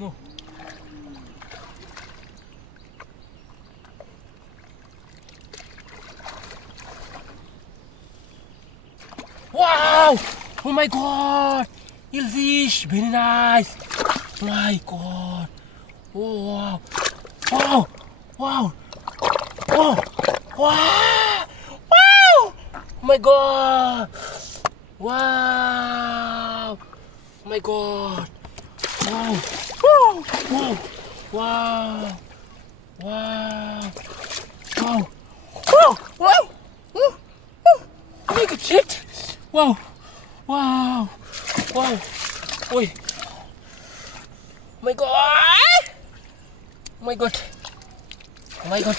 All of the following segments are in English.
No. Wow! Oh my god! Eelfish! Very nice! My god! Oh wow! Wow! Wow! Wow! Wow! Wow! Oh my god! Wow! Oh my god! Wow! Wow! Wow! Wow! Wow! Wow! Wow! Wow! Oh my god! Shit! Wow! Wow! Wow! Oi! Oh my god! Oh my god! Oh my god!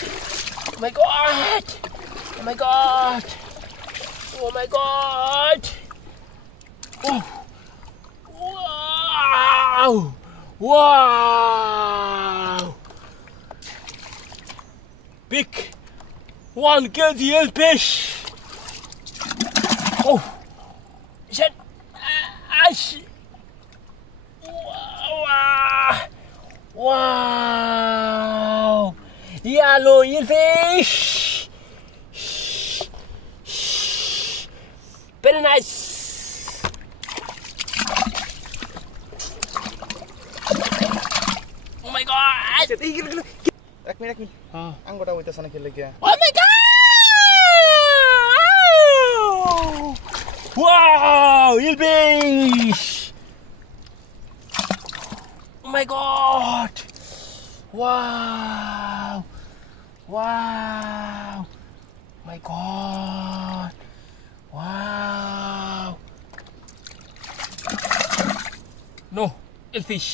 Oh my god! Oh my god! Oh my god! Oh! Wow! Wow! Big 1 kg eelfish! Oh! Shit! Shit! Wow! Wow! Yellow eelfish! Very nice! Oh my god! এক minute আঙ্গটা হইতাছে না খেলে গিয়া Oh my god! Wow! Eelfish! Oh my god! Wow! Wow! My god! Wow! No, eelfish.